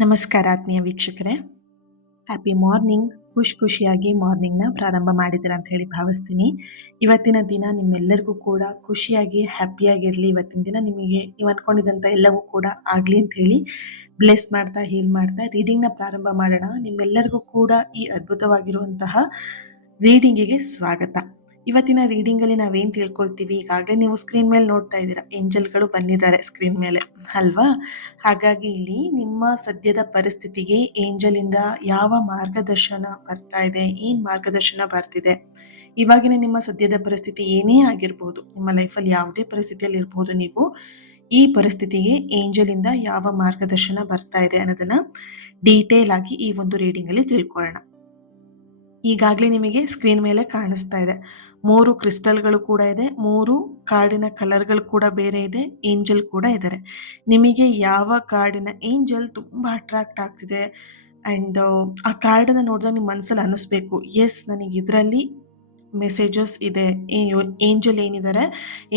ನಮಸ್ಕಾರ ಆತ್ಮೀಯ ವೀಕ್ಷಕರೇ. Happy morning. ಖುಷಿಯಾಗಿ ಮಾರ್ನಿಂಗ್ನ ಪ್ರಾರಂಭ ಮಾಡಿದ್ದೀರಾ ಅಂತ ಹೇಳಿ ಭಾವಿಸ್ತೀನಿ. ಇವತ್ತಿನ ದಿನ ನಿಮ್ಮೆಲ್ಲರಿಗೂ ಕೂಡ ಖುಷಿಯಾಗಿ ಹ್ಯಾಪಿಯಾಗಿರಲಿ. ಇವತ್ತಿನ ದಿನ ನಿಮಗೆ ನೀವು ಅಂದ್ಕೊಂಡಿದ್ದಂಥ ಎಲ್ಲವೂ ಕೂಡ ಆಗಲಿ ಅಂತ ಹೇಳಿ ಬ್ಲೆಸ್ ಮಾಡ್ತಾ ಹೀಲ್ ಮಾಡ್ತಾ ರೀಡಿಂಗ್ನ ಪ್ರಾರಂಭ ಮಾಡೋಣ. ನಿಮ್ಮೆಲ್ಲರಿಗೂ ಕೂಡ ಈ ಅದ್ಭುತವಾಗಿರುವಂತಹ ರೀಡಿಂಗಿಗೆ ಸ್ವಾಗತ. ಇವತ್ತಿನ ರೀಡಿಂಗಲ್ಲಿ ನಾವೇನು ತಿಳ್ಕೊಳ್ತೀವಿ, ಈಗಾಗಲೇ ನೀವು ಸ್ಕ್ರೀನ್ ಮೇಲೆ ನೋಡ್ತಾ ಇದ್ದೀರಾ, ಏಂಜಲ್ಗಳು ಬಂದಿದ್ದಾರೆ ಸ್ಕ್ರೀನ್ ಮೇಲೆ ಅಲ್ವಾ. ಹಾಗಾಗಿ ಇಲ್ಲಿ ನಿಮ್ಮ ಸದ್ಯದ ಪರಿಸ್ಥಿತಿಗೆ ಏಂಜಲಿಂದ ಯಾವ ಮಾರ್ಗದರ್ಶನ ಬರ್ತಾ ಇದೆ, ಏನು ಮಾರ್ಗದರ್ಶನ ಬರ್ತಿದೆ, ಇವಾಗಿನ ನಿಮ್ಮ ಸದ್ಯದ ಪರಿಸ್ಥಿತಿ ಏನೇ ಆಗಿರ್ಬೋದು, ನಿಮ್ಮ ಲೈಫಲ್ಲಿ ಯಾವುದೇ ಪರಿಸ್ಥಿತಿಯಲ್ಲಿ ಇರ್ಬೋದು, ನೀವು ಈ ಪರಿಸ್ಥಿತಿಗೆ ಏಂಜಲಿಂದ ಯಾವ ಮಾರ್ಗದರ್ಶನ ಬರ್ತಾ ಇದೆ ಅನ್ನೋದನ್ನ ಡೀಟೇಲ್ ಆಗಿ ಈ ಒಂದು ರೀಡಿಂಗಲ್ಲಿ ತಿಳ್ಕೊಳ್ಳೋಣ. ಈಗಾಗಲೇ ನಿಮಗೆ ಸ್ಕ್ರೀನ್ ಮೇಲೆ ಕಾಣಿಸ್ತಾ ಇದೆ, 3 ಕ್ರಿಸ್ಟಲ್ಗಳು ಕೂಡ ಇದೆ, 3 ಕಾರ್ಡಿನ ಕಲರ್ಗಳು ಕೂಡ ಬೇರೆ ಇದೆ, ಏಂಜಲ್ ಕೂಡ ಇದ್ದಾರೆ. ನಿಮಗೆ ಯಾವ ಕಾರ್ಡಿನ ಏಂಜಲ್ ತುಂಬ ಅಟ್ರಾಕ್ಟ್ ಆಗ್ತಿದೆ ಆ್ಯಂಡ್ ಆ ಕಾರ್ಡನ್ನು ನೋಡಿದಾಗ ನಿಮ್ಮ ಮನಸ್ಸಲ್ಲಿ ಅನ್ನಿಸ್ಬೇಕು, ಎಸ್ ನನಗೆ ಇದರಲ್ಲಿ ಮೆಸೇಜಸ್ ಇದೆ. ಏಂಜಲ್ ಏನಿದ್ದಾರೆ,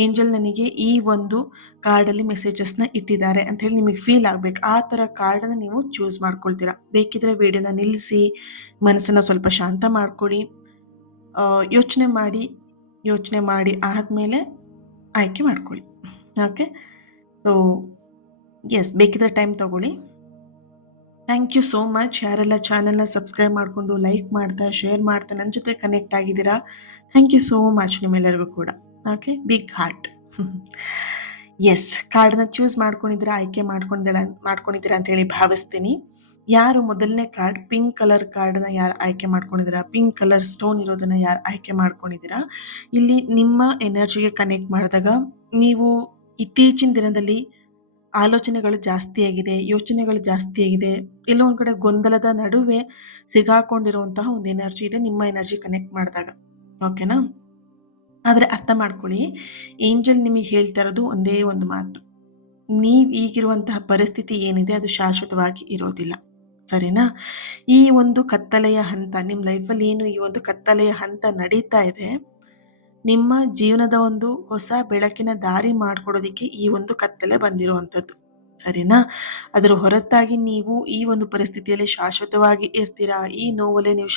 ಏಂಜಲ್ ನನಗೆ ಈ ಒಂದು ಕಾರ್ಡಲ್ಲಿ ಮೆಸೇಜಸ್ನ ಇಟ್ಟಿದ್ದಾರೆ ಅಂತ ಹೇಳಿ ನಿಮಗೆ ಫೀಲ್ ಆಗಬೇಕು. ಆ ಥರ ಕಾರ್ಡನ್ನು ನೀವು ಚೂಸ್ ಮಾಡ್ಕೊಳ್ತೀರಾ. ಬೇಕಿದ್ರೆ ವಿಡಿಯೋನ ನಿಲ್ಲಿಸಿ ಮನಸ್ಸನ್ನು ಸ್ವಲ್ಪ ಶಾಂತ ಮಾಡ್ಕೊಳ್ಳಿ, ಯೋಚನೆ ಮಾಡಿ ಆದಮೇಲೆ ಆಯ್ಕೆ ಮಾಡ್ಕೊಳ್ಳಿ. ಓಕೆ, ಸೊ ಎಸ್, ಬೇಕಿದ್ರೆ ಟೈಮ್ ತಗೊಳ್ಳಿ. Thank you so much. ಯಾರೆಲ್ಲ ಚಾನಲ್ನ ಸಬ್ಸ್ಕ್ರೈಬ್ ಮಾಡಿಕೊಂಡು ಲೈಕ್ ಮಾಡ್ತಾ ಶೇರ್ ಮಾಡ್ತಾ ನನ್ನ ಜೊತೆ ಕನೆಕ್ಟ್ ಆಗಿದ್ದೀರಾ, ಥ್ಯಾಂಕ್ ಯು ಸೋ ಮಚ್ ನಿಮ್ಮೆಲ್ಲರಿಗೂ ಕೂಡ. Okay, big heart. ಎಸ್, ಕಾರ್ಡನ್ನ ಚೂಸ್ ಮಾಡ್ಕೊಂಡಿದ್ದೀರಾ, ಆಯ್ಕೆ ಮಾಡ್ಕೊಂಡಿದ್ದೀರಾ ಅಂತ ಹೇಳಿ ಭಾವಿಸ್ತೀನಿ. ಯಾರು ಮೊದಲನೇ ಕಾರ್ಡ್ ಪಿಂಕ್ ಕಲರ್ ಕಾರ್ಡನ್ನ ಯಾರು ಆಯ್ಕೆ ಮಾಡ್ಕೊಂಡಿದ್ದೀರಾ, ಪಿಂಕ್ ಕಲರ್ ಸ್ಟೋನ್ ಇರೋದನ್ನ ಯಾರು ಆಯ್ಕೆ ಮಾಡ್ಕೊಂಡಿದ್ದೀರಾ, ಇಲ್ಲಿ ನಿಮ್ಮ ಎನರ್ಜಿಗೆ ಕನೆಕ್ಟ್ ಮಾಡಿದಾಗ ನೀವು ಇತ್ತೀಚಿನ ದಿನದಲ್ಲಿ ಆಲೋಚನೆಗಳು ಜಾಸ್ತಿಯಾಗಿದೆ, ಯೋಚನೆಗಳು ಜಾಸ್ತಿಯಾಗಿದೆ, ಎಲ್ಲೋ ಒಂದು ಕಡೆ ಗೊಂದಲದ ನಡುವೆ ಸಿಗಾಕೊಂಡಿರುವಂತಹ ಒಂದು ಎನರ್ಜಿ ಇದೆ ನಿಮ್ಮ ಎನರ್ಜಿ ಕನೆಕ್ಟ್ ಮಾಡಿದಾಗ. ಓಕೆನಾ? ಆದರೆ ಅರ್ಥ ಮಾಡ್ಕೊಳ್ಳಿ, ಏಂಜಲ್ ನಿಮಗೆ ಹೇಳ್ತಾ ಇರೋದು ಒಂದೇ ಒಂದು ಮಾತು, ನೀವು ಈಗಿರುವಂತಹ ಪರಿಸ್ಥಿತಿ ಏನಿದೆ ಅದು ಶಾಶ್ವತವಾಗಿ ಇರೋದಿಲ್ಲ. ಸರಿನಾ? ಈ ಒಂದು ಕತ್ತಲೆಯ ಹಂತ ನಿಮ್ಮ ಲೈಫಲ್ಲಿ ಏನು ಈ ಒಂದು ಕತ್ತಲೆಯ ಹಂತ ನಡೀತಾ ಇದೆ, ನಿಮ್ಮ ಜೀವನದ ಒಂದು ಹೊಸ ಬೆಳಕಿನ ದಾರಿ ಮಾಡಿಕೊಡೋದಕ್ಕೆ ಈ ಒಂದು ಕತ್ತಲೆ ಬಂದಿರುವಂಥದ್ದು. ಸರಿನಾ? ಅದರ ಹೊರತಾಗಿ ನೀವು ಈ ಒಂದು ಪರಿಸ್ಥಿತಿಯಲ್ಲಿ ಶಾಶ್ವತವಾಗಿ ಇರ್ತೀರಾ, ಈ ನೋವಲ್ಲೇ ನೀವು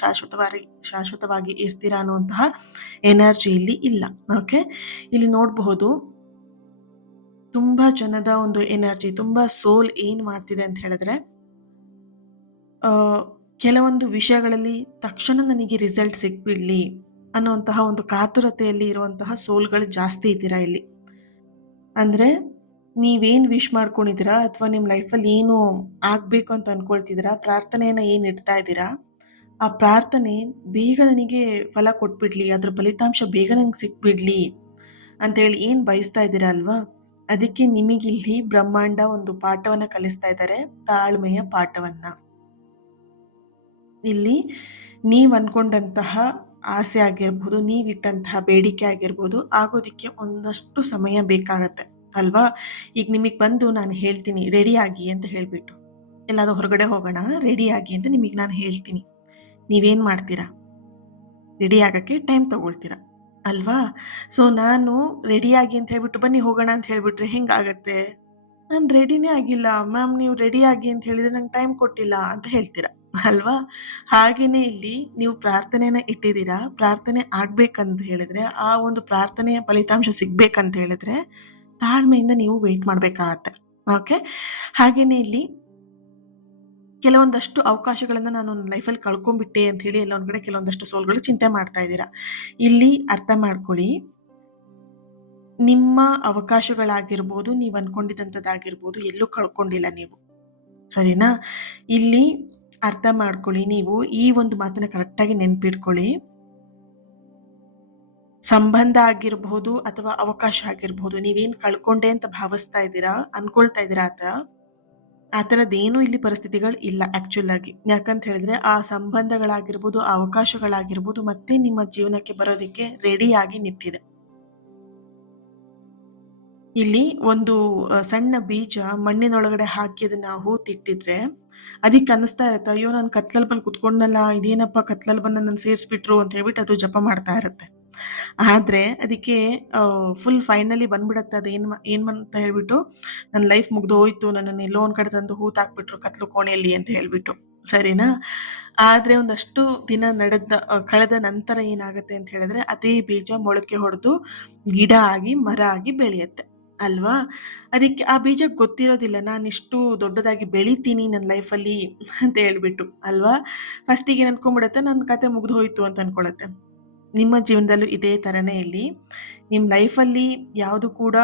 ಶಾಶ್ವತವಾಗಿ ಇರ್ತೀರಾ ಅನ್ನುವಂತಹ ಎನರ್ಜಿ ಇಲ್ಲಿ ಇಲ್ಲ. ಓಕೆ, ಇಲ್ಲಿ ನೋಡಬಹುದು ತುಂಬಾ ಜನದ ಒಂದು ಎನರ್ಜಿ, ತುಂಬಾ ಸೋಲ್ ಏನು ಮಾಡ್ತಿದೆ ಅಂತ ಹೇಳಿದ್ರೆ, ಕೆಲವೊಂದು ವಿಷಯಗಳಲ್ಲಿ ತಕ್ಷಣ ನನಗೆ ರಿಸಲ್ಟ್ ಸಿಕ್ಬಿಡ್ಲಿ ಅನ್ನುವಂತಹ ಒಂದು ಕಾತುರತೆಯಲ್ಲಿ ಇರುವಂತಹ ಸೋಲ್ಗಳು ಜಾಸ್ತಿ ಇದ್ದೀರಾ ಇಲ್ಲಿ. ಅಂದರೆ ನೀವೇನು ವಿಶ್ ಮಾಡ್ಕೊಂಡಿದ್ದೀರಾ ಅಥವಾ ನಿಮ್ಮ ಲೈಫಲ್ಲಿ ಏನು ಆಗಬೇಕು ಅಂತ ಅಂದ್ಕೊಳ್ತಿದ್ದೀರಾ, ಪ್ರಾರ್ಥನೆಯನ್ನು ಏನು ಇಡ್ತಾ ಇದ್ದೀರಾ, ಆ ಪ್ರಾರ್ಥನೆ ಬೇಗ ನನಗೆ ಫಲ ಕೊಟ್ಬಿಡ್ಲಿ, ಅದ್ರ ಫಲಿತಾಂಶ ಬೇಗ ನನಗೆ ಸಿಕ್ಬಿಡ್ಲಿ ಅಂತೇಳಿ ಏನು ಬಯಸ್ತಾ ಇದ್ದೀರಾ ಅಲ್ವಾ, ಅದಕ್ಕೆ ನಿಮಗಿಲ್ಲಿ ಬ್ರಹ್ಮಾಂಡ ಒಂದು ಪಾಠವನ್ನು ಕಲಿಸ್ತಾ ಇದ್ದಾರೆ, ತಾಳ್ಮೆಯ ಪಾಠವನ್ನು. ಇಲ್ಲಿ ನೀವು ಅಂದ್ಕೊಂಡಂತಹ ಆಸೆ ಆಗಿರ್ಬೋದು, ನೀವಿಟ್ಟಂತಹ ಬೇಡಿಕೆ ಆಗಿರ್ಬೋದು, ಆಗೋದಕ್ಕೆ ಒಂದಷ್ಟು ಸಮಯ ಬೇಕಾಗತ್ತೆ ಅಲ್ವಾ. ಈಗ ನಿಮಗೆ ಬಂದು ನಾನು ಹೇಳ್ತೀನಿ ರೆಡಿ ಆಗಿ ಅಂತ ಹೇಳಿಬಿಟ್ಟು, ಎಲ್ಲಾದರೂ ಹೊರಗಡೆ ಹೋಗೋಣ ರೆಡಿ ಆಗಿ ಅಂತ ನಿಮಗೆ ನಾನು ಹೇಳ್ತೀನಿ, ನೀವೇನು ಮಾಡ್ತೀರಾ? ರೆಡಿ ಆಗೋಕ್ಕೆ ಟೈಮ್ ತೊಗೊಳ್ತೀರಾ ಅಲ್ವಾ. ಸೊ ನಾನು ರೆಡಿಯಾಗಿ ಅಂತ ಹೇಳ್ಬಿಟ್ಟು ಬನ್ನಿ ಹೋಗೋಣ ಅಂತ ಹೇಳಿಬಿಟ್ರೆ ಹೆಂಗಾಗತ್ತೆ, ನಾನು ರೆಡಿನೇ ಆಗಿಲ್ಲ ಮ್ಯಾಮ್, ನೀವು ರೆಡಿ ಆಗಿ ಅಂತ ಹೇಳಿದರೆ ನಂಗೆ ಟೈಮ್ ಕೊಟ್ಟಿಲ್ಲ ಅಂತ ಹೇಳ್ತೀರಾ ಅಲ್ವಾ. ಹಾಗೆಯೇ ಇಲ್ಲಿ ನೀವು ಪ್ರಾರ್ಥನೆಯನ್ನು ಇಟ್ಟಿದ್ದೀರಾ, ಪ್ರಾರ್ಥನೆ ಆಗ್ಬೇಕಂತ ಹೇಳಿದ್ರೆ, ಆ ಒಂದು ಪ್ರಾರ್ಥನೆಯ ಫಲಿತಾಂಶ ಸಿಗ್ಬೇಕಂತ ಹೇಳಿದ್ರೆ ತಾಳ್ಮೆಯಿಂದ ನೀವು ವೆಯ್ಟ್ ಮಾಡಬೇಕಾಗತ್ತೆ. ಓಕೆ, ಹಾಗೆಯೇ ಇಲ್ಲಿ ಕೆಲವೊಂದಷ್ಟು ಅವಕಾಶಗಳನ್ನು ನಾನು ನನ್ನ ಲೈಫಲ್ಲಿ ಕಳ್ಕೊಂಡ್ಬಿಟ್ಟೆ ಅಂತ ಹೇಳಿ ಎಲ್ಲ ಒಂದು ಕಡೆ ಕೆಲವೊಂದಷ್ಟು ಸೋಲ್ಗಳು ಚಿಂತೆ ಮಾಡ್ತಾ ಇದ್ದೀರಾ. ಇಲ್ಲಿ ಅರ್ಥ ಮಾಡ್ಕೊಳ್ಳಿ, ನಿಮ್ಮ ಅವಕಾಶಗಳಾಗಿರ್ಬೋದು, ನೀವು ಅಂದ್ಕೊಂಡಿದ್ದಂಥದ್ದಾಗಿರ್ಬೋದು, ಎಲ್ಲೂ ಕಳ್ಕೊಂಡಿಲ್ಲ ನೀವು. ಸರಿನಾ? ಇಲ್ಲಿ ಅರ್ಥ ಮಾಡ್ಕೊಳ್ಳಿ, ನೀವು ಈ ಒಂದು ಮಾತನ್ನ ಕರೆಕ್ಟಾಗಿ ನೆನ್ಪಿಟ್ಕೊಳ್ಳಿ. ಸಂಬಂಧ ಆಗಿರ್ಬೋದು ಅಥವಾ ಅವಕಾಶ ಆಗಿರ್ಬೋದು, ನೀವೇನು ಕಳ್ಕೊಂಡೆ ಅಂತ ಭಾವಿಸ್ತಾ ಇದ್ದೀರಾ, ಅನ್ಕೊಳ್ತಾ ಇದ್ದೀರಾ, ಆ ಥರದ್ದೇನೂ ಇಲ್ಲಿ ಪರಿಸ್ಥಿತಿಗಳು ಇಲ್ಲ ಆ್ಯಕ್ಚುಲ್ ಆಗಿ. ಯಾಕಂತ ಹೇಳಿದ್ರೆ ಆ ಸಂಬಂಧಗಳಾಗಿರ್ಬೋದು, ಆ ಅವಕಾಶಗಳಾಗಿರ್ಬೋದು ಮತ್ತೆ ನಿಮ್ಮ ಜೀವನಕ್ಕೆ ಬರೋದಕ್ಕೆ ರೆಡಿಯಾಗಿ ನಿಂತಿದೆ. ಇಲ್ಲಿ ಒಂದು ಸಣ್ಣ ಬೀಜ ಮಣ್ಣಿನೊಳಗಡೆ ಹಾಕಿ ಅದನ್ನ ಹೂತಿಟ್ಟಿದ್ರೆ ಅದಕ್ಕೆ ಅನ್ನಿಸ್ತಾ ಇರುತ್ತೆ, ಅಯ್ಯೋ ನಾನು ಕತ್ಲಲ್ಲಿ ಬಂದು ಕುತ್ಕೊಂಡಲ್ಲ, ಇದೇನಪ್ಪ ಕತ್ಲಲ್ಲಿ ಬಂದು ನನ್ನ ಸೇರಿಸ್ಬಿಟ್ರು ಅಂತ ಹೇಳ್ಬಿಟ್ಟು ಅದು ಜಪ ಮಾಡ್ತಾ ಇರುತ್ತೆ ಆದ್ರೆ ಅದಕ್ಕೆ ಫುಲ್ ಫೈನಲಿ ಬಂದ್ಬಿಡತ್ತೆ ಅದು ಏನ್ ಅಂತ ಹೇಳ್ಬಿಟ್ಟು, ನನ್ನ ಲೈಫ್ ಮುಗ್ದೋಯ್ತು, ನನ್ನನ್ನ ಎಲ್ಲೋ ಒಂದ್ ಕಡೆ ತಂದು ಹೂತಾಕ್ಬಿಟ್ರು ಕತ್ಲು ಕೋಣೆಯಲ್ಲಿ ಅಂತ ಹೇಳ್ಬಿಟ್ಟು. ಸರಿನಾ? ಆದ್ರೆ ಒಂದಷ್ಟು ದಿನ ಕಳೆದ ನಂತರ ಏನಾಗತ್ತೆ ಅಂತ ಹೇಳಿದ್ರೆ, ಅದೇ ಬೀಜ ಮೊಳಕೆ ಹೊಡೆದು ಗಿಡ ಆಗಿ, ಮರ ಆಗಿ ಬೆಳೆಯತ್ತೆ. ಅಲ್ವಾ? ಅದಕ್ಕೆ ಆ ಬೀಜಕ್ಕೆ ಗೊತ್ತಿರೋದಿಲ್ಲ ನಾನಿಷ್ಟು ದೊಡ್ಡದಾಗಿ ಬೆಳಿತೀನಿ ನನ್ನ ಲೈಫಲ್ಲಿ ಅಂತ ಹೇಳ್ಬಿಟ್ಟು. ಅಲ್ವಾ? ಫಸ್ಟಿಗೆ ಏನ್ ಅನ್ಕೊಂಡ್ಬಿಡತ್ತೆ, ನನ್ನ ಕತೆ ಮುಗ್ದು ಹೋಯ್ತು ಅಂತ ಅನ್ಕೊಳತ್ತೆ. ನಿಮ್ಮ ಜೀವನದಲ್ಲೂ ಇದೇ ತರನೇ ಇಲ್ಲಿ ನಿಮ್ಮ ಲೈಫಲ್ಲಿ ಯಾವುದು ಕೂಡ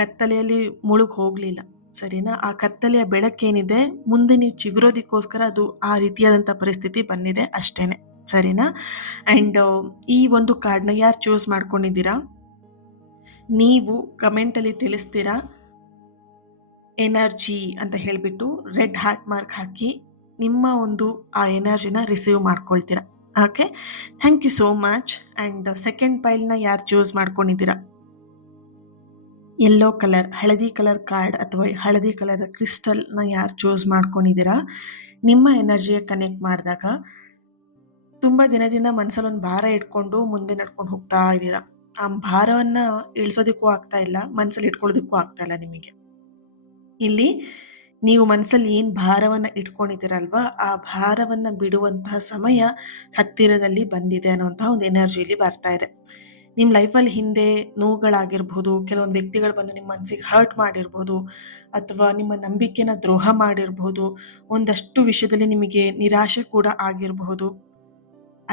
ಕತ್ತಲೆಯಲ್ಲಿ ಮುಳುಗ್ ಹೋಗ್ಲಿಲ್ಲ. ಸರಿನಾ? ಆ ಕತ್ತಲೆಯ ಬೆಳಕೇನಿದೆ ಮುಂದೆ ನೀವು ಚಿಗುರೋದಕ್ಕೋಸ್ಕರ ಅದು ಆ ರೀತಿಯಾದಂಥ ಪರಿಸ್ಥಿತಿ ಬಂದಿದೆ ಅಷ್ಟೇನೆ. ಸರಿನಾ? ಅಂಡ್ ಈ ಒಂದು ಕಾರ್ಡ್‌ನ ಯಾರು ಚೂಸ್ ಮಾಡ್ಕೊಂಡಿದ್ದೀರಾ? ನೀವು ಕಮೆಂಟಲ್ಲಿ ತಿಳಿಸ್ತೀರಾ ಎನರ್ಜಿ ಅಂತ ಹೇಳ್ಬಿಟ್ಟು ರೆಡ್ ಹಾರ್ಟ್ ಮಾರ್ಕ್ ಹಾಕಿ ನಿಮ್ಮ ಒಂದು ಆ ಎನರ್ಜಿನ ರಿಸೀವ್ ಮಾಡ್ಕೊಳ್ತೀರಾ. Okay, thank you so much. And second ಪೈಲ್ನ ಯಾರು ಚೂಸ್ ಮಾಡ್ಕೊಂಡಿದ್ದೀರಾ? ಯೆಲ್ಲೋ ಕಲರ್ ಹಳದಿ ಕಲರ್ ಕಾರ್ಡ್ ಅಥವಾ ಹಳದಿ ಕಲರ್ ಕ್ರಿಸ್ಟಲ್ನ ಯಾರು ಚೂಸ್ ಮಾಡ್ಕೊಂಡಿದ್ದೀರಾ? ನಿಮ್ಮ ಎನರ್ಜಿಗೆ ಕನೆಕ್ಟ್ ಮಾಡಿದಾಗ ತುಂಬ ದಿನದಿಂದ ಮನಸ್ಸಲ್ಲೊಂದು ಭಾರ ಇಟ್ಕೊಂಡು ಮುಂದೆ ನಡ್ಕೊಂಡು ಹೋಗ್ತಾ ಇದ್ದೀರಾ. ಆ ಭಾರವನ್ನ ಇಳಿಸೋದಕ್ಕೂ ಆಗ್ತಾ ಇಲ್ಲ, ಮನಸ್ಸಲ್ಲಿ ಇಟ್ಕೊಳ್ಳೋದಕ್ಕೂ ಆಗ್ತಾ ಇಲ್ಲ ನಿಮಗೆ. ಇಲ್ಲಿ ನೀವು ಮನಸ್ಸಲ್ಲಿ ಏನು ಭಾರವನ್ನ ಇಟ್ಕೊಂಡಿದ್ದೀರಲ್ವಾ, ಆ ಭಾರವನ್ನ ಬಿಡುವಂತಹ ಸಮಯ ಹತ್ತಿರದಲ್ಲಿ ಬಂದಿದೆ ಅನ್ನುವಂತಹ ಒಂದು ಎನರ್ಜಿ ಇಲ್ಲಿ ಬರ್ತಾ ಇದೆ. ನಿಮ್ಮ ಲೈಫಲ್ಲಿ ಹಿಂದೆ ನೋವುಗಳಾಗಿರ್ಬೋದು, ಕೆಲವೊಂದು ವ್ಯಕ್ತಿಗಳು ಬಂದು ನಿಮ್ಮ ಮನಸ್ಸಿಗೆ ಹರ್ಟ್ ಮಾಡಿರ್ಬೋದು, ಅಥವಾ ನಿಮ್ಮ ನಂಬಿಕೆನ ದ್ರೋಹ ಮಾಡಿರ್ಬೋದು, ಒಂದಷ್ಟು ವಿಷಯದಲ್ಲಿ ನಿಮಗೆ ನಿರಾಶೆ ಕೂಡ ಆಗಿರಬಹುದು.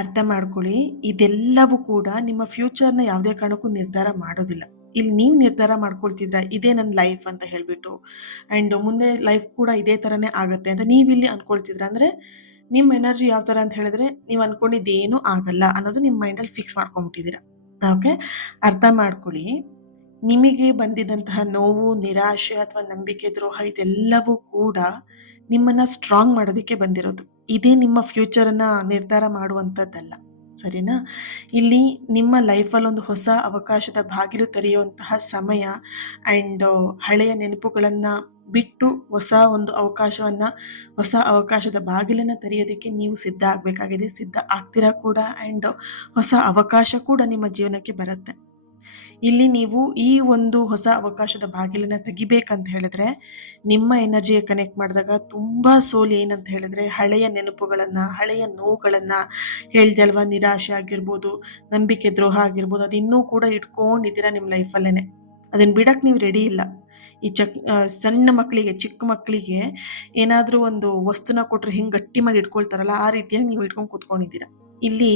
ಅರ್ಥ ಮಾಡ್ಕೊಳ್ಳಿ, ಇದೆಲ್ಲವೂ ಕೂಡ ನಿಮ್ಮ ಫ್ಯೂಚರ್ನ ಯಾವುದೇ ಕಾರಣಕ್ಕೂ ನಿರ್ಧಾರ ಮಾಡೋದಿಲ್ಲ. ಇಲ್ಲಿ ನೀವು ನಿರ್ಧಾರ ಮಾಡ್ಕೊಳ್ತಿದ್ರ ಇದೇ ನನ್ನ ಲೈಫ್ ಅಂತ ಹೇಳ್ಬಿಟ್ಟು, ಆ್ಯಂಡ್ ಮುಂದೆ ಲೈಫ್ ಕೂಡ ಇದೇ ಥರನೇ ಆಗುತ್ತೆ ಅಂತ ನೀವಿಲ್ಲಿ ಅನ್ಕೊಳ್ತಿದ್ರ ಅಂದರೆ ನಿಮ್ಮ ಎನರ್ಜಿ ಯಾವ ಥರ ಅಂತ ಹೇಳಿದ್ರೆ, ನೀವು ಅನ್ಕೊಂಡಿದ್ದೇನೂ ಆಗಲ್ಲ ಅನ್ನೋದು ನಿಮ್ಮ ಮೈಂಡಲ್ಲಿ ಫಿಕ್ಸ್ ಮಾಡ್ಕೊಂಬಿಟ್ಟಿದ್ದೀರ. ಓಕೆ, ಅರ್ಥ ಮಾಡ್ಕೊಳ್ಳಿ. ನಿಮಗೆ ಬಂದಿದ್ದಂತಹ ನೋವು, ನಿರಾಶೆ ಅಥವಾ ನಂಬಿಕೆ ದ್ರೋಹ ಇದೆಲ್ಲವೂ ಕೂಡ ನಿಮ್ಮನ್ನ ಸ್ಟ್ರಾಂಗ್ ಮಾಡೋದಕ್ಕೆ ಬಂದಿರೋದು. ಇದೇ ನಿಮ್ಮ ಫ್ಯೂಚರನ್ನ ನಿರ್ಧಾರ ಮಾಡುವಂಥದ್ದಲ್ಲ. ಸರಿನಾ? ಇಲ್ಲಿ ನಿಮ್ಮ ಲೈಫಲ್ಲಿ ಒಂದು ಹೊಸ ಅವಕಾಶದ ಬಾಗಿಲು ತೆರೆಯುವಂತಹ ಸಮಯ, ಆ್ಯಂಡ್ ಹಳೆಯ ನೆನಪುಗಳನ್ನ ಬಿಟ್ಟು ಹೊಸ ಒಂದು ಹೊಸ ಅವಕಾಶದ ಬಾಗಿಲನ್ನ ತೆರೆಯೋದಕ್ಕೆ ನೀವು ಸಿದ್ಧ ಆಗಬೇಕಾಗಿದೆ. ಸಿದ್ಧ ಆಗ್ತೀರಾ ಕೂಡ, ಆ್ಯಂಡ್ ಹೊಸ ಅವಕಾಶ ಕೂಡ ನಿಮ್ಮ ಜೀವನಕ್ಕೆ ಬರುತ್ತೆ. ಇಲ್ಲಿ ನೀವು ಈ ಒಂದು ಹೊಸ ಅವಕಾಶದ ಬಾಗಿಲನ್ನ ತೆಗಿಬೇಕಂತ ಹೇಳಿದ್ರೆ, ನಿಮ್ಮ ಎನರ್ಜಿಗೆ ಕನೆಕ್ಟ್ ಮಾಡಿದಾಗ ತುಂಬಾ ಸೋಲು ಏನಂತ ಹೇಳಿದ್ರೆ, ಹಳೆಯ ನೆನಪುಗಳನ್ನ, ಹಳೆಯ ನೋವುಗಳನ್ನ, ಹೇಳ್ದೆ ಅಲ್ವಾ, ನಿರಾಶೆ ಆಗಿರ್ಬೋದು, ನಂಬಿಕೆ ದ್ರೋಹ ಆಗಿರ್ಬೋದು, ಅದಿನ್ನೂ ಕೂಡ ಇಟ್ಕೊಂಡಿದ್ದೀರಾ ನಿಮ್ಮ ಲೈಫಲ್ಲೇನೆ. ಅದನ್ನ ಬಿಡಕ್ಕೆ ನೀವು ರೆಡಿ ಇಲ್ಲ. ಈ ಸಣ್ಣ ಮಕ್ಕಳಿಗೆ, ಚಿಕ್ಕ ಮಕ್ಕಳಿಗೆ ಏನಾದರೂ ಒಂದು ವಸ್ತುನ ಕೊಟ್ರೆ ಹಿಂಗೆ ಗಟ್ಟಿ ಮಾಡಿ ಇಟ್ಕೊಳ್ತಾರಲ್ಲ, ಆ ರೀತಿಯಾಗಿ ನೀವು ಇಟ್ಕೊಂಡು ಕೂತ್ಕೊಂಡಿದ್ದೀರಾ. ಇಲ್ಲಿ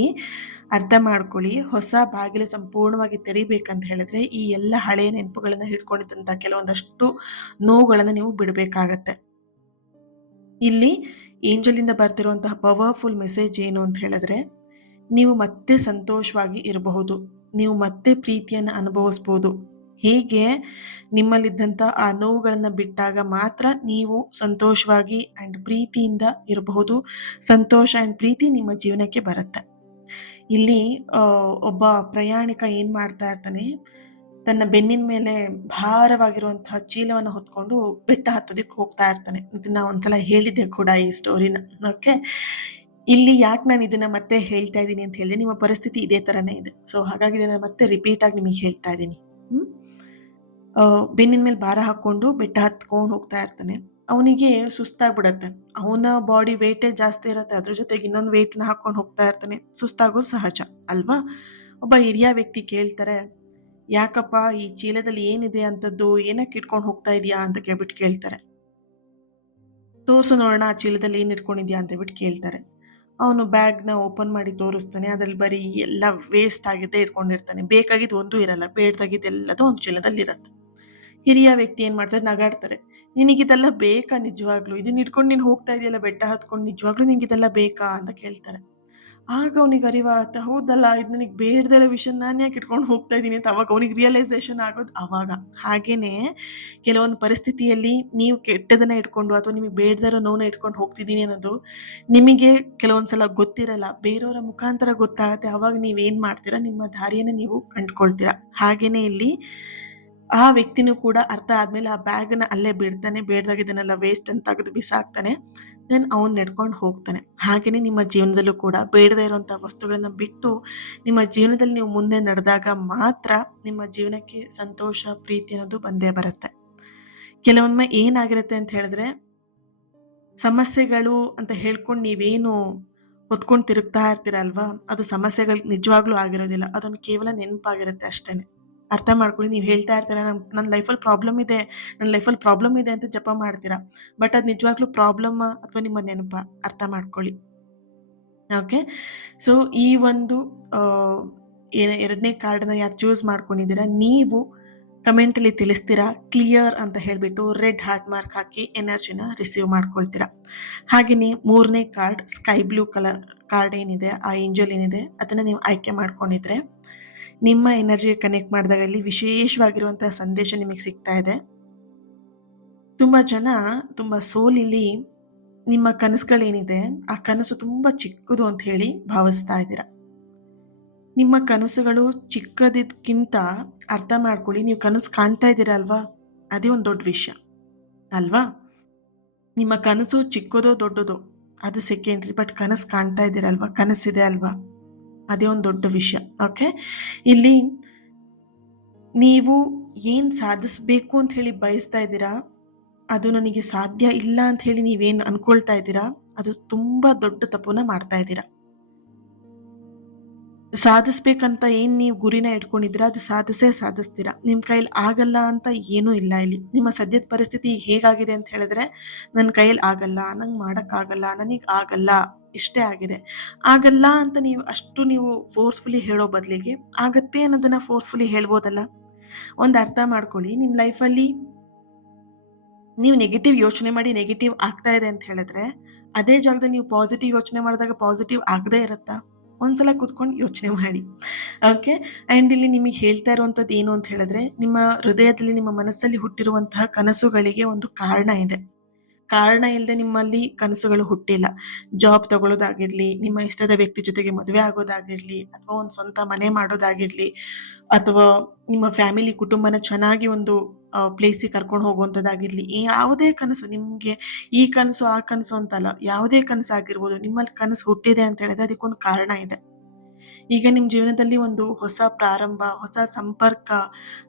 ಅರ್ಥ ಮಾಡ್ಕೊಳ್ಳಿ, ಹೊಸ ಬಾಗಿಲು ಸಂಪೂರ್ಣವಾಗಿ ತೆರಿಬೇಕಂತ ಹೇಳಿದ್ರೆ ಈ ಎಲ್ಲ ಹಳೆಯ ನೆನಪುಗಳನ್ನ ಹಿಡ್ಕೊಂಡಿದ್ದಂಥ ಕೆಲವೊಂದಷ್ಟು ನೋವುಗಳನ್ನ ನೀವು ಬಿಡಬೇಕಾಗತ್ತೆ. ಇಲ್ಲಿ ಏಂಜಲಿಂದ ಬರ್ತಿರುವಂತಹ ಪವರ್ಫುಲ್ ಮೆಸೇಜ್ ಏನು ಅಂತ ಹೇಳಿದ್ರೆ, ನೀವು ಮತ್ತೆ ಸಂತೋಷವಾಗಿ ಇರಬಹುದು, ನೀವು ಮತ್ತೆ ಪ್ರೀತಿಯನ್ನು ಅನುಭವಿಸ್ಬೋದು. ಹೇಗೆ ನಿಮ್ಮಲ್ಲಿದ್ದಂಥ ಆ ನೋವುಗಳನ್ನು ಬಿಟ್ಟಾಗ ಮಾತ್ರ ನೀವು ಸಂತೋಷವಾಗಿ ಆ್ಯಂಡ್ ಪ್ರೀತಿಯಿಂದ ಇರಬಹುದು. ಸಂತೋಷ ಆ್ಯಂಡ್ ಪ್ರೀತಿ ನಿಮ್ಮ ಜೀವನಕ್ಕೆ ಬರುತ್ತೆ. ಇಲ್ಲಿ ಒಬ್ಬ ಪ್ರಯಾಣಿಕ ಏನು ಮಾಡ್ತಾ ಇರ್ತಾನೆ, ತನ್ನ ಬೆನ್ನಿನ ಮೇಲೆ ಭಾರವಾಗಿರುವಂತಹ ಚೀಲವನ್ನು ಹೊತ್ಕೊಂಡು ಬೆಟ್ಟ ಹತ್ತೋದಕ್ಕೆ ಹೋಗ್ತಾ ಇರ್ತಾನೆ. ಇದನ್ನ ಒಂದ್ಸಲ ಹೇಳಿದ್ದೆ ಕೂಡ ಈ ಸ್ಟೋರಿನ. ಓಕೆ, ಇಲ್ಲಿ ಯಾಕೆ ನಾನು ಇದನ್ನ ಮತ್ತೆ ಹೇಳ್ತಾ ಇದ್ದೀನಿ ಅಂತ ಹೇಳಿದ್ರೆ, ನಿಮ್ಮ ಪರಿಸ್ಥಿತಿ ಇದೇ ಥರನೇ ಇದೆ. ಸೊ ಹಾಗಾಗಿ ಇದನ್ನ ಮತ್ತೆ ರಿಪೀಟ್ ಆಗಿ ನಿಮಗೆ ಹೇಳ್ತಾ ಇದ್ದೀನಿ. ಬೆನ್ನಿನ ಮೇಲೆ ಭಾರ ಹಾಕ್ಕೊಂಡು ಬೆಟ್ಟ ಹತ್ಕೊಂಡು ಹೋಗ್ತಾ ಇರ್ತಾನೆ. ಅವನಿಗೆ ಸುಸ್ತಾಗ್ಬಿಡತ್ತೆ. ಅವನ ಬಾಡಿ ವೇಟೇ ಜಾಸ್ತಿ ಇರುತ್ತೆ, ಅದ್ರ ಜೊತೆಗೆ ಇನ್ನೊಂದು ವೇಟ್ನ ಹಾಕೊಂಡು ಹೋಗ್ತಾ ಇರ್ತಾನೆ. ಸುಸ್ತಾಗೋದು ಸಹಜ ಅಲ್ವಾ? ಒಬ್ಬ ಹಿರಿಯ ವ್ಯಕ್ತಿ ಕೇಳ್ತಾರೆ, ಯಾಕಪ್ಪ ಈ ಚೀಲದಲ್ಲಿ ಏನಿದೆ ಅಂತದ್ದು, ಏನಕ್ಕೆ ಇಟ್ಕೊಂಡು ಹೋಗ್ತಾ ಇದೀಯಾ ಅಂತ ಕೇಳ್ತಾರೆ. ತೋರ್ಸು ನೋಡೋಣ ಆ ಚೀಲದಲ್ಲಿ ಏನು ಇಟ್ಕೊಂಡಿದ್ಯಾ ಅಂತ ಹೇಳ್ಬಿಟ್ಟು ಕೇಳ್ತಾರೆ. ಅವನು ಬ್ಯಾಗ್ನ ಓಪನ್ ಮಾಡಿ ತೋರಿಸ್ತಾನೆ. ಅದ್ರಲ್ಲಿ ಬರೀ ಎಲ್ಲ ವೇಸ್ಟ್ ಆಗಿದ್ದೇ ಇಟ್ಕೊಂಡಿರ್ತಾನೆ. ಬೇಕಾಗಿದ್ದು ಒಂದೂ ಇರಲ್ಲ, ಬೇಡದಾಗಿದ್ದೆಲ್ಲದೂ ಒಂದು ಚೀಲದಲ್ಲಿ ಇರುತ್ತೆ. ಹಿರಿಯ ವ್ಯಕ್ತಿ ಏನು ಮಾಡ್ತಾರೆ, ನಗಾಡ್ತಾರೆ. ನಿನಗಿದೆಲ್ಲ ಬೇಕಾ ನಿಜವಾಗ್ಲೂ? ಇದನ್ನ ಇಟ್ಕೊಂಡು ನೀನು ಹೋಗ್ತಾ ಇದೆಯಲ್ಲ ಬೆಟ್ಟ ಹತ್ಕೊಂಡು, ನಿಜವಾಗ್ಲೂ ನಿಂಗಿದೆಲ್ಲ ಬೇಕಾ ಅಂತ ಕೇಳ್ತಾರೆ. ಆಗ ಅವನಿಗೆ ಅರಿವಾಗುತ್ತೆ, ಹೌದಲ್ಲ, ಇದು ನನಗೆ ಬೇಡದಿರೋ ವಿಷಯ ನಾನು ಯಾಕೆ ಇಟ್ಕೊಂಡು ಹೋಗ್ತಾ ಇದ್ದೀನಿ ಅಂತ ಅವಾಗ ಅವನಿಗೆ ರಿಯಲೈಸೇಷನ್ ಆಗೋದು ಅವಾಗ. ಹಾಗೇನೆ ಕೆಲವೊಂದು ಪರಿಸ್ಥಿತಿಯಲ್ಲಿ ನೀವು ಕೆಟ್ಟದನ್ನ ಇಟ್ಕೊಂಡು ಅಥವಾ ನಿಮಗೆ ಬೇಡದಿರೋ ನೋವನ್ನ ಇಟ್ಕೊಂಡು ಹೋಗ್ತಿದ್ದೀನಿ ಅನ್ನೋದು ನಿಮಗೆ ಕೆಲವೊಂದು ಸಲ ಗೊತ್ತಿರಲ್ಲ, ಬೇರೆಯವರ ಮುಖಾಂತರ ಗೊತ್ತಾಗುತ್ತೆ. ಆವಾಗ ನೀವೇನು ಮಾಡ್ತೀರಾ, ನಿಮ್ಮ ದಾರಿಯನ್ನು ನೀವು ಕಂಡುಕೊಳ್ತೀರಾ. ಹಾಗೇನೆ ಇಲ್ಲಿ ಆ ವ್ಯಕ್ತಿನೂ ಕೂಡ ಅರ್ಥ ಆದ್ಮೇಲೆ ಆ ಬ್ಯಾಗನ್ನ ಅಲ್ಲೇ ಬಿಡ್ತಾನೆ, ಬೇಡದಾಗ ಇದನ್ನೆಲ್ಲ ವೇಸ್ಟ್ ಅಂತ ತೆಗೆದು ಬಿಸಾಕ್ತಾನೆ. ದೆನ್ ಅವ್ನು ನಡ್ಕೊಂಡು ಹೋಗ್ತಾನೆ. ಹಾಗೇನೆ ನಿಮ್ಮ ಜೀವನದಲ್ಲೂ ಕೂಡ ಬೇಡದೇ ಇರುವಂಥ ವಸ್ತುಗಳನ್ನ ಬಿಟ್ಟು ನಿಮ್ಮ ಜೀವನದಲ್ಲಿ ನೀವು ಮುಂದೆ ನಡೆದಾಗ ಮಾತ್ರ ನಿಮ್ಮ ಜೀವನಕ್ಕೆ ಸಂತೋಷ, ಪ್ರೀತಿ ಅನ್ನೋದು ಬಂದೇ ಬರುತ್ತೆ. ಕೆಲವೊಮ್ಮೆ ಏನಾಗಿರುತ್ತೆ ಅಂತ ಹೇಳಿದ್ರೆ, ಸಮಸ್ಯೆಗಳು ಅಂತ ಹೇಳ್ಕೊಂಡು ನೀವೇನು ಹೊತ್ಕೊಂಡು ತಿರುಗ್ತಾ ಇರ್ತೀರಲ್ವಾ, ಅದು ಸಮಸ್ಯೆಗಳು ನಿಜವಾಗ್ಲೂ ಆಗಿರೋದಿಲ್ಲ. ಅದೊಂದು ಕೇವಲ ನೆನಪಾಗಿರುತ್ತೆ ಅಷ್ಟೇನೆ. ಅರ್ಥ ಮಾಡ್ಕೊಳ್ಳಿ. ನೀವು ಹೇಳ್ತಾ ಇರ್ತೀರ, ನನ್ನ ಲೈಫಲ್ಲಿ ಪ್ರಾಬ್ಲಮ್ ಇದೆ, ನನ್ನ ಲೈಫಲ್ಲಿ ಪ್ರಾಬ್ಲಮ್ ಇದೆ ಅಂತ ಜಪ ಮಾಡ್ತೀರಾ. ಬಟ್ ಅದು ನಿಜವಾಗ್ಲೂ ಪ್ರಾಬ್ಲಮ್ಮಾ ಅಥವಾ ನಿಮ್ಮ ನೆನಪಾ? ಅರ್ಥ ಮಾಡ್ಕೊಳ್ಳಿ. ಓಕೆ. ಸೊ ಈ ಒಂದು ಎರಡನೇ ಕಾರ್ಡನ್ನ ಯಾರು ಚೂಸ್ ಮಾಡ್ಕೊಂಡಿದ್ದೀರಾ, ನೀವು ಕಮೆಂಟಲ್ಲಿ ತಿಳಿಸ್ತೀರಾ ಕ್ಲಿಯರ್ ಅಂತ ಹೇಳಿಬಿಟ್ಟು ರೆಡ್ ಹಾರ್ಟ್ ಮಾರ್ಕ್ ಹಾಕಿ ಎನರ್ಜಿನ ರಿಸೀವ್ ಮಾಡ್ಕೊಳ್ತೀರಾ. ಹಾಗೆಯೇ ಮೂರನೇ card sky blue colour card ಏನಿದೆ, ಆ ಏಂಜಲ್ ಏನಿದೆ ಅದನ್ನು ನೀವು ಆಯ್ಕೆ ಮಾಡ್ಕೊಂಡಿದ್ರೆ ನಿಮ್ಮ ಎನರ್ಜಿಗೆ ಕನೆಕ್ಟ್ ಮಾಡಿದಾಗ ಅಲ್ಲಿ ವಿಶೇಷವಾಗಿರುವಂತಹ ಸಂದೇಶ ನಿಮಗೆ ಸಿಗ್ತಾ ಇದೆ. ತುಂಬ ಜನ ತುಂಬ ಸೋಲಿಲಿ ನಿಮ್ಮ ಕನಸುಗಳೇನಿದೆ ಆ ಕನಸು ತುಂಬ ಚಿಕ್ಕದು ಅಂತ ಹೇಳಿ ಭಾವಿಸ್ತಾ ಇದ್ದೀರಾ. ನಿಮ್ಮ ಕನಸುಗಳು ಚಿಕ್ಕದಕ್ಕಿಂತ ಅರ್ಥ ಮಾಡ್ಕೊಳ್ಳಿ, ನೀವು ಕನಸು ಕಾಣ್ತಾ ಇದ್ದೀರಾ ಅಲ್ವಾ, ಅದೇ ಒಂದು ದೊಡ್ಡ ವಿಷಯ ಅಲ್ವಾ. ನಿಮ್ಮ ಕನಸು ಚಿಕ್ಕದೋ ದೊಡ್ಡದೋ ಅದು ಸೆಕೆಂಡ್ರಿ, ಬಟ್ ಕನಸು ಕಾಣ್ತಾ ಇದ್ದೀರಲ್ವಾ, ಕನಸಿದೆ ಅಲ್ವಾ, ಅದೇ ಒಂದು ದೊಡ್ಡ ವಿಷಯ. ಓಕೆ. ಇಲ್ಲಿ ನೀವು ಏನು ಸಾಧಿಸ್ಬೇಕು ಅಂತ ಹೇಳಿ ಬಯಸ್ತಾ ಇದ್ದೀರಾ, ಅದು ನನಗೆ ಸಾಧ್ಯ ಇಲ್ಲ ಅಂತ ಹೇಳಿ ನೀವೇನು ಅನ್ಕೊಳ್ತಾ ಇದ್ದೀರಾ, ಅದು ತುಂಬ ದೊಡ್ಡ ತಪ್ಪನ್ನ ಮಾಡ್ತಾ ಇದ್ದೀರಾ. ಸಾಧಿಸ್ಬೇಕಂತ ಏನು ನೀವು ಗುರಿನ ಇಟ್ಕೊಂಡಿದ್ದೀರಾ ಅದು ಸಾಧಿಸ್ತೀರಾ. ನಿಮ್ಮ ಕೈಯಲ್ಲಿ ಆಗಲ್ಲ ಅಂತ ಏನೂ ಇಲ್ಲ ಇಲ್ಲಿ. ನಿಮ್ಮ ಸದ್ಯದ ಪರಿಸ್ಥಿತಿ ಹೇಗಾಗಿದೆ ಅಂತ ಹೇಳಿದ್ರೆ, ನನ್ನ ಕೈಯಲ್ಲಿ ಆಗಲ್ಲ, ನಂಗೆ ಮಾಡೋಕ್ಕಾಗಲ್ಲ, ನನಗೆ ಆಗಲ್ಲ, ಇಷ್ಟೇ ಆಗಿದೆ. ಆಗಲ್ಲ ಅಂತ ನೀವು ಫೋರ್ಸ್ಫುಲಿ ಹೇಳೋ ಬದಲಿಗೆ ಆಗತ್ತೆ ಅನ್ನೋದನ್ನ ಫೋರ್ಸ್ಫುಲಿ ಹೇಳ್ಬೋದಲ್ಲ. ಒಂದು ಅರ್ಥ ಮಾಡ್ಕೊಳ್ಳಿ, ನಿಮ್ಮ ಲೈಫಲ್ಲಿ ನೀವು ನೆಗೆಟಿವ್ ಯೋಚನೆ ಮಾಡಿ ನೆಗೆಟಿವ್ ಆಗ್ತಾ ಇದೆ ಅಂತ ಹೇಳಿದ್ರೆ, ಅದೇ ಜಾಗದಲ್ಲಿ ನೀವು ಪಾಸಿಟಿವ್ ಯೋಚನೆ ಮಾಡಿದಾಗ ಪಾಸಿಟಿವ್ ಆಗದೇ ಇರುತ್ತಾ? ಒಂದ್ಸಲ ಕೂತ್ಕೊಂಡು ಯೋಚನೆ ಮಾಡಿ. ಓಕೆ. ಆ್ಯಂಡ್ ಇಲ್ಲಿ ನಿಮಗೆ ಹೇಳ್ತಾ ಇರುವಂಥದ್ದು ಏನು ಅಂತ ಹೇಳಿದ್ರೆ, ನಿಮ್ಮ ಹೃದಯದಲ್ಲಿ ನಿಮ್ಮ ಮನಸ್ಸಲ್ಲಿ ಹುಟ್ಟಿರುವಂತಹ ಕನಸುಗಳಿಗೆ ಒಂದು ಕಾರಣ ಇದೆ. ಕಾರಣ ಇಲ್ಲದೆ ನಿಮ್ಮಲ್ಲಿ ಕನಸುಗಳು ಹುಟ್ಟಿಲ್ಲ. ಜಾಬ್ ತಗೊಳ್ಳೋದಾಗಿರಲಿ, ನಿಮ್ಮ ಇಷ್ಟದ ವ್ಯಕ್ತಿ ಜೊತೆಗೆ ಮದುವೆ ಆಗೋದಾಗಿರಲಿ, ಅಥವಾ ಒಂದು ಸ್ವಂತ ಮನೆ ಮಾಡೋದಾಗಿರಲಿ, ಅಥವಾ ನಿಮ್ಮ ಫ್ಯಾಮಿಲಿ ಕುಟುಂಬನ ಚೆನ್ನಾಗಿ ಒಂದು ಪ್ಲೇಸಿಗೆ ಕರ್ಕೊಂಡು ಹೋಗುವಂಥದ್ದಾಗಿರಲಿ, ಯಾವುದೇ ಕನಸು ನಿಮಗೆ, ಈ ಕನಸು ಆ ಕನಸು ಅಂತಲ್ಲ, ಯಾವುದೇ ಕನಸಾಗಿರ್ಬೋದು, ನಿಮ್ಮಲ್ಲಿ ಕನಸು ಹುಟ್ಟಿದೆ ಅಂತ ಹೇಳಿದ್ರೆ ಅದಕ್ಕೊಂದು ಕಾರಣ ಇದೆ. ಈಗ ನಿಮ್ಮ ಜೀವನದಲ್ಲಿ ಒಂದು ಹೊಸ ಪ್ರಾರಂಭ, ಹೊಸ ಸಂಪರ್ಕ,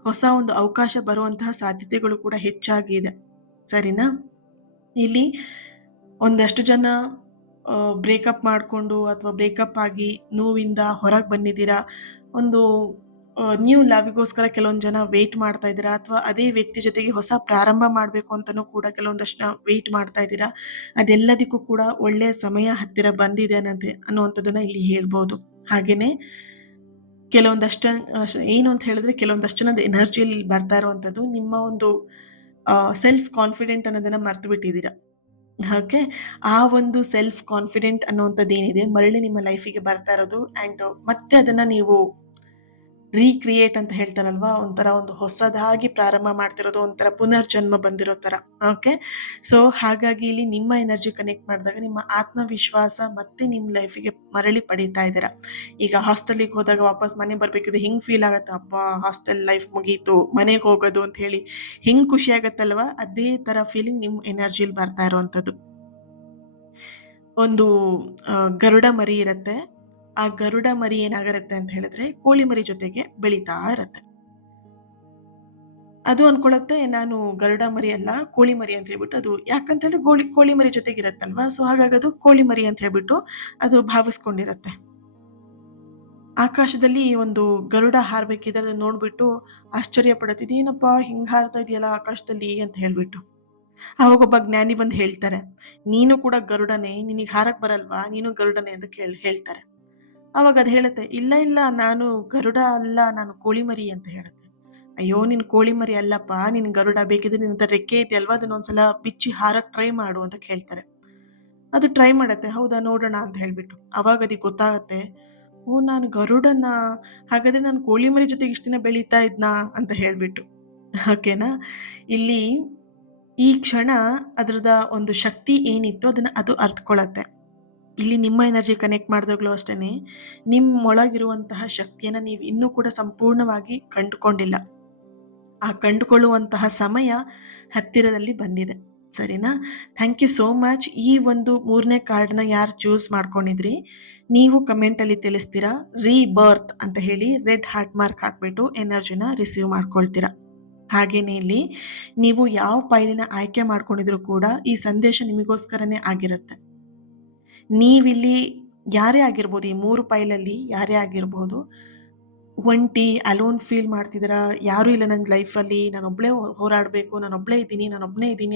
ಹೊಸ ಒಂದು ಅವಕಾಶ ಬರುವಂತಹ ಸಾಧ್ಯತೆಗಳು ಕೂಡ ಹೆಚ್ಚಾಗಿದೆ. ಸರಿನಾ? ಇಲ್ಲಿ ಒಂದಷ್ಟು ಜನ ಬ್ರೇಕಪ್ ಮಾಡಿಕೊಂಡು ಅಥವಾ ಬ್ರೇಕಪ್ ಆಗಿ ನೋವಿಂದ ಹೊರಗೆ ಬಂದಿದ್ದೀರಾ. ಒಂದು ನ್ಯೂ ಲವ್ಗೋಸ್ಕರ ಕೆಲವೊಂದು ಜನ ವೆಯ್ಟ್ ಮಾಡ್ತಾ ಇದ್ದೀರಾ, ಅಥವಾ ಅದೇ ವ್ಯಕ್ತಿ ಜೊತೆಗೆ ಹೊಸ ಪ್ರಾರಂಭ ಮಾಡಬೇಕು ಅಂತಲೂ ಕೂಡ ಕೆಲವೊಂದಷ್ಟು ಜನ ವೆಯ್ಟ್ ಮಾಡ್ತಾ ಇದ್ದೀರಾ. ಅದೆಲ್ಲದಕ್ಕೂ ಕೂಡ ಒಳ್ಳೆಯ ಸಮಯ ಹತ್ತಿರ ಬಂದಿದೆ ಅನ್ನುವಂಥದ್ದನ್ನು ಇಲ್ಲಿ ಹೇಳ್ಬೋದು. ಹಾಗೆಯೇ ಕೆಲವೊಂದಷ್ಟು ಏನು ಅಂತ ಹೇಳಿದ್ರೆ, ಕೆಲವೊಂದಷ್ಟು ಜನದ ಎನರ್ಜಿಯಲ್ಲಿ ಬರ್ತಾ ಇರುವಂಥದ್ದು ನಿಮ್ಮ ಒಂದು ಸೆಲ್ಫ್ ಕಾನ್ಫಿಡೆಂಟ್ ಅನ್ನೋದನ್ನು ಮರ್ತು ಬಿಟ್ಟಿದ್ದೀರಾ. ಓಕೆ. ಆ ಒಂದು ಸೆಲ್ಫ್ ಕಾನ್ಫಿಡೆಂಟ್ ಅನ್ನುವಂಥದ್ದು ಏನಿದೆ ಮರಳಿ ನಿಮ್ಮ ಲೈಫಿಗೆ ಬರ್ತಾ ಇರೋದು. ಆ್ಯಂಡ್ ಮತ್ತೆ ಅದನ್ನು ನೀವು ರೀಕ್ರಿಯೇಟ್ ಅಂತ ಹೇಳ್ತಾರಲ್ವಾ, ಒಂಥರ ಒಂದು ಹೊಸದಾಗಿ ಪ್ರಾರಂಭ ಮಾಡ್ತಿರೋದು, ಒಂಥರ ಪುನರ್ಜನ್ಮ ಬಂದಿರೋ ಥರ. ಓಕೆ. ಸೊ ಹಾಗಾಗಿ ಇಲ್ಲಿ ನಿಮ್ಮ ಎನರ್ಜಿ ಕನೆಕ್ಟ್ ಮಾಡಿದಾಗ ನಿಮ್ಮ ಆತ್ಮವಿಶ್ವಾಸ ಮತ್ತೆ ನಿಮ್ಮ ಲೈಫಿಗೆ ಮರಳಿ ಪಡೀತಾ ಇದ್ದೀರಾ. ಈಗ ಹಾಸ್ಟೆಲಿಗೆ ಹೋದಾಗ ವಾಪಸ್ ಮನೆ ಬರಬೇಕಿದ್ರೆ ಹಿಂಗೆ ಫೀಲ್ ಆಗುತ್ತೆ, ಅಪ್ಪ ಹಾಸ್ಟೆಲ್ ಲೈಫ್ ಮುಗೀತು, ಮನೆಗೆ ಹೋಗೋದು ಅಂತ ಹೇಳಿ ಹಿಂಗೆ ಖುಷಿ ಆಗುತ್ತಲ್ವ, ಅದೇ ಥರ ಫೀಲಿಂಗ್ ನಿಮ್ಮ ಎನರ್ಜಿಲಿ ಬರ್ತಾ ಇರೋವಂಥದ್ದು. ಒಂದು ಗರುಡ ಮರಿ ಇರುತ್ತೆ. ಆ ಗರುಡ ಮರಿ ಏನಾಗಿರುತ್ತೆ ಅಂತ ಹೇಳಿದ್ರೆ, ಕೋಳಿ ಮರಿ ಜೊತೆಗೆ ಬೆಳೀತಾ ಇರುತ್ತೆ. ಅದು ಅನ್ಕೊಳತ್ತೆ, ನಾನು ಗರುಡ ಮರಿ ಅಲ್ಲ ಕೋಳಿ ಮರಿ ಅಂತ ಹೇಳ್ಬಿಟ್ಟು, ಅದು ಯಾಕಂತ ಹೇಳಿದ್ರೆ ಕೋಳಿ ಮರಿ ಜೊತೆಗೆ ಇರತ್ತಲ್ವಾ, ಸೊ ಹಾಗಾಗಿ ಅದು ಕೋಳಿ ಮರಿ ಅಂತ ಹೇಳ್ಬಿಟ್ಟು ಅದು ಭಾವಿಸ್ಕೊಂಡಿರತ್ತೆ. ಆಕಾಶದಲ್ಲಿ ಒಂದು ಗರುಡ ಹಾರ್ಬೇಕಿದ್ರೆ ಅದನ್ನ ನೋಡ್ಬಿಟ್ಟು ಆಶ್ಚರ್ಯ ಪಡುತ್ತೆ, ಇದೇನಪ್ಪ ಹಿಂಗ್ ಹಾರ್ತಾ ಇದೆಯಲ್ಲ ಆಕಾಶದಲ್ಲಿ ಅಂತ ಹೇಳ್ಬಿಟ್ಟು. ಅವಾಗ ಒಬ್ಬ ಜ್ಞಾನಿ ಬಂದು ಹೇಳ್ತಾರೆ, ನೀನು ಕೂಡ ಗರುಡನೇ, ನಿನಗೆ ಹಾರಕ್ ಬರಲ್ವಾ, ನೀನು ಗರುಡನೇ ಅಂತ ಹೇಳ್ತಾರೆ. ಅವಾಗ ಅದು ಹೇಳುತ್ತೆ, ಇಲ್ಲ ಇಲ್ಲ ನಾನು ಗರುಡ ಅಲ್ಲ, ನಾನು ಕೋಳಿ ಮರಿ ಅಂತ ಹೇಳುತ್ತೆ. ಅಯ್ಯೋ ನೀನು ಕೋಳಿ ಮರಿ ಅಲ್ಲಪ್ಪ, ನೀನು ಗರುಡ, ಬೇಕಿದ್ರೆ ನಿನ್ನ ಹತ್ರ ರೆಕ್ಕೆ ಇದೆಯಲ್ವಾ, ಅದನ್ನೊಂದ್ಸಲ ಬಿಚ್ಚಿ ಹಾರಕ್ ಟ್ರೈ ಮಾಡು ಅಂತ ಹೇಳ್ತಾರೆ. ಅದು ಟ್ರೈ ಮಾಡತ್ತೆ, ಹೌದಾ ನೋಡೋಣ ಅಂತ ಹೇಳ್ಬಿಟ್ಟು. ಅವಾಗ ಅದಕ್ಕೆ ಗೊತ್ತಾಗತ್ತೆ, ಓ ನಾನು ಗರುಡನ, ಹಾಗಾದ್ರೆ ನಾನು ಕೋಳಿ ಮರಿ ಜೊತೆಗೆ ಇಷ್ಟು ದಿನ ಬೆಳೀತಾ ಇದ್ನಾ ಅಂತ ಹೇಳ್ಬಿಟ್ಟು. ಓಕೆನಾ? ಇಲ್ಲಿ ಈ ಕ್ಷಣ ಅದ್ರದ ಒಂದು ಶಕ್ತಿ ಏನಿತ್ತು ಅದನ್ನ ಅದು ಅರ್ಥಕೊಳತ್ತೆ. ಇಲ್ಲಿ ನಿಮ್ಮ ಎನರ್ಜಿ ಕನೆಕ್ಟ್ ಮಾಡಿದಾಗ್ಲೂ ಅಷ್ಟೇನೆ, ನಿಮ್ಮೊಳಗಿರುವಂತಹ ಶಕ್ತಿಯನ್ನ ನೀವು ಇನ್ನೂ ಕೂಡ ಸಂಪೂರ್ಣವಾಗಿ ಕಂಡುಕೊಂಡಿಲ್ಲ. ಆ ಕಂಡುಕೊಳ್ಳುವಂತಹ ಸಮಯ ಹತ್ತಿರದಲ್ಲಿ ಬಂದಿದೆ. ಸರಿನಾ? Thank you so much. ಈ ಒಂದು 3ನೇ ಕಾರ್ಡ್‌ನ ಯಾರು ಚೂಸ್ ಮಾಡ್ಕೊಂಡಿದ್ರಿ, ನೀವು ಕಮೆಂಟಲ್ಲಿ ತಿಳಿಸ್ತೀರಾ ರೀಬರ್ತ್ ಅಂತ ಹೇಳಿ ರೆಡ್ ಹಾರ್ಟ್ ಮಾರ್ಕ್ ಹಾಕ್ಬಿಟ್ಟು ಎನರ್ಜಿನ ರಿಸೀವ್ ಮಾಡ್ಕೊಳ್ತೀರಾ. ಹಾಗೇನೇ ಇಲ್ಲಿ ನೀವು ಯಾವ ಫೈಲಿನ ಆಯ್ಕೆ ಮಾಡ್ಕೊಂಡಿದ್ರು ಕೂಡ ಈ ಸಂದೇಶ ನಿಮಗೋಸ್ಕರನೇ ಆಗಿರುತ್ತೆ. ನೀವಿಲ್ಲಿ ಯಾರೇ ಆಗಿರ್ಬೋದು, ಈ 3 ಫೈಲಲ್ಲಿ ಯಾರೇ ಆಗಿರ್ಬೋದು, ಒಂಟಿ, ಅಲೋನ್ ಫೀಲ್ ಮಾಡ್ತಿದ್ದೀರಾ, ಯಾರೂ ಇಲ್ಲ ನನ್ನ ಲೈಫಲ್ಲಿ, ನಾನೊಬ್ಳೇ ಹೋರಾಡಬೇಕು, ನಾನೊಬ್ಳೇ ಇದ್ದೀನಿ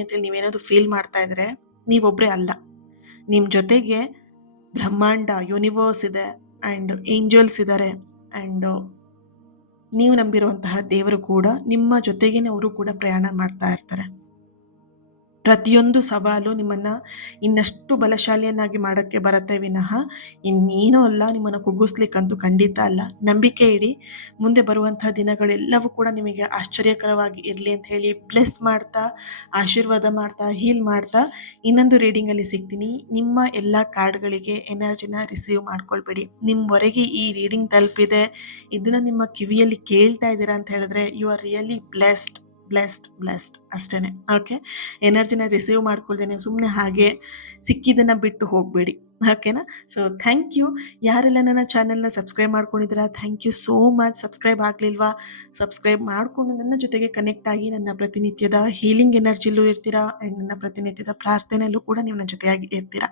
ಅಂತೇಳಿ ನೀವೇನಾದ್ರು ಫೀಲ್ ಮಾಡ್ತಾ ಇದ್ರೆ, ನೀವೊಬ್ರೇ ಅಲ್ಲ. ನಿಮ್ಮ ಜೊತೆಗೆ ಬ್ರಹ್ಮಾಂಡ, ಯೂನಿವರ್ಸ್ ಇದೆ ಆ್ಯಂಡ್ ಏಂಜಲ್ಸ್ ಇದ್ದಾರೆ ಆ್ಯಂಡ್ ನೀವು ನಂಬಿರುವಂತಹ ದೇವರು ಕೂಡ ನಿಮ್ಮ ಜೊತೆಗೇನೆ ಅವರು ಕೂಡ ಪ್ರಯಾಣ ಮಾಡ್ತಾ ಇರ್ತಾರೆ. ಪ್ರತಿಯೊಂದು ಸವಾಲು ನಿಮ್ಮನ್ನ ಇನ್ನಷ್ಟು ಬಲಶಾಲಿಯನ್ನಾಗಿ ಮಾಡಕ್ಕೆ ಬರತ್ತೆ ವಿನಃ ಇನ್ನೇನೂ ಅಲ್ಲ, ನಿಮ್ಮನ್ನ ಕುಗ್ಗಿಸ್ಲಿಕ್ಕಂತೂ ಖಂಡಿತ ಅಲ್ಲ. ನಂಬಿಕೆ ಇಡಿ, ಮುಂದೆ ಬರುವಂತಹ ದಿನಗಳೆಲ್ಲವೂ ಕೂಡ ನಿಮಗೆ ಆಶ್ಚರ್ಯಕರವಾಗಿ ಇರಲಿ ಅಂತ ಹೇಳಿ ಬ್ಲೆಸ್ ಮಾಡ್ತಾ, ಆಶೀರ್ವಾದ ಮಾಡ್ತಾ, ಹೀಲ್ ಮಾಡ್ತಾ ಇನ್ನೊಂದು ರೀಡಿಂಗಲ್ಲಿ ಸಿಗ್ತೀನಿ. ನಿಮ್ಮ ಎಲ್ಲ ಕಾರ್ಡ್ಗಳಿಗೆ ಎನರ್ಜಿನ ರಿಸೀವ್ ಮಾಡ್ಕೊಳ್ಬೇಡಿ. ನಿಮ್ಮವರೆಗೆ ಈ ರೀಡಿಂಗ್ ತಲುಪಿದೆ, ಇದನ್ನ ನಿಮ್ಮ ಕಿವಿಯಲ್ಲಿ ಕೇಳ್ತಾ ಇದ್ದೀರಾ ಅಂತ ಹೇಳಿದ್ರೆ ಯು ಆರ್ ರಿಯಲಿ ಬ್ಲೆಸ್ಡ್ ಅಷ್ಟೇನೆ. ಓಕೆ, ಎನರ್ಜಿನ ರಿಸೀವ್ ಮಾಡ್ಕೊಳ್ದೇನೆ ಸುಮ್ಮನೆ ಹಾಗೆ ಸಿಕ್ಕಿದ್ದನ್ನು ಬಿಟ್ಟು ಹೋಗಬೇಡಿ. ಓಕೆನಾ? So thank you. ಯಾರೆಲ್ಲ ನನ್ನ ಚಾನಲ್ನ ಸಬ್ಸ್ಕ್ರೈಬ್ ಮಾಡ್ಕೊಂಡಿದ್ದೀರಾ, thank you so much. Subscribe ಆಗಲಿಲ್ವಾ, ಸಬ್ಸ್ಕ್ರೈಬ್ ಮಾಡಿಕೊಂಡು ನನ್ನ ಜೊತೆಗೆ ಕನೆಕ್ಟ್ ಆಗಿ ನನ್ನ ಪ್ರತಿನಿತ್ಯದ ಹೀಲಿಂಗ್ ಎನರ್ಜಿಲೂ ಇರ್ತೀರಾ ಆ್ಯಂಡ್ ನನ್ನ ಪ್ರತಿನಿತ್ಯದ ಪ್ರಾರ್ಥನೆಯಲ್ಲೂ ಕೂಡ ನೀವು ನನ್ನ ಜೊತೆಯಾಗಿ ಇರ್ತೀರಾ.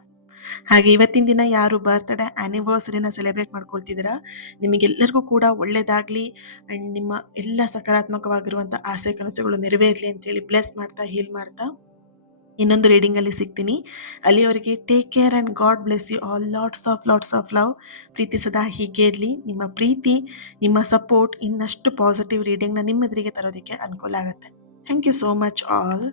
ಹಾಗೆ ಇವತ್ತಿನ ದಿನ ಯಾರು ಬರ್ತ್ಡೇ ಆ್ಯನಿವರ್ಸರಿನ ಸೆಲೆಬ್ರೇಟ್ ಮಾಡ್ಕೊಳ್ತಿದ್ದೀರಾ, ನಿಮಗೆಲ್ಲರಿಗೂ ಕೂಡ ಒಳ್ಳೆಯದಾಗಲಿ ಆ್ಯಂಡ್ ನಿಮ್ಮ ಎಲ್ಲ ಸಕಾರಾತ್ಮಕವಾಗಿರುವಂಥ ಆಸೆ ಕನಸುಗಳು ನೆರವೇರಲಿ ಅಂತೇಳಿ ಬ್ಲೆಸ್ ಮಾಡ್ತಾ, ಹೀಲ್ ಮಾಡ್ತಾ ಇನ್ನೊಂದು ರೀಡಿಂಗಲ್ಲಿ ಸಿಗ್ತೀನಿ. ಅಲ್ಲಿಯವರೆಗೆ take care and God bless you all. Lots of love. ಪ್ರೀತಿ ಸದಾ ಹೀಗೆ ಇರಲಿ. ನಿಮ್ಮ ಪ್ರೀತಿ, ನಿಮ್ಮ ಸಪೋರ್ಟ್ ಇನ್ನಷ್ಟು ಪಾಸಿಟಿವ್ ರೀಡಿಂಗ್ನ ನಿಮ್ಮ ಎದುರಿಗೆ ತರೋದಕ್ಕೆ ಅನುಕೂಲ ಆಗುತ್ತೆ. Thank you so much all.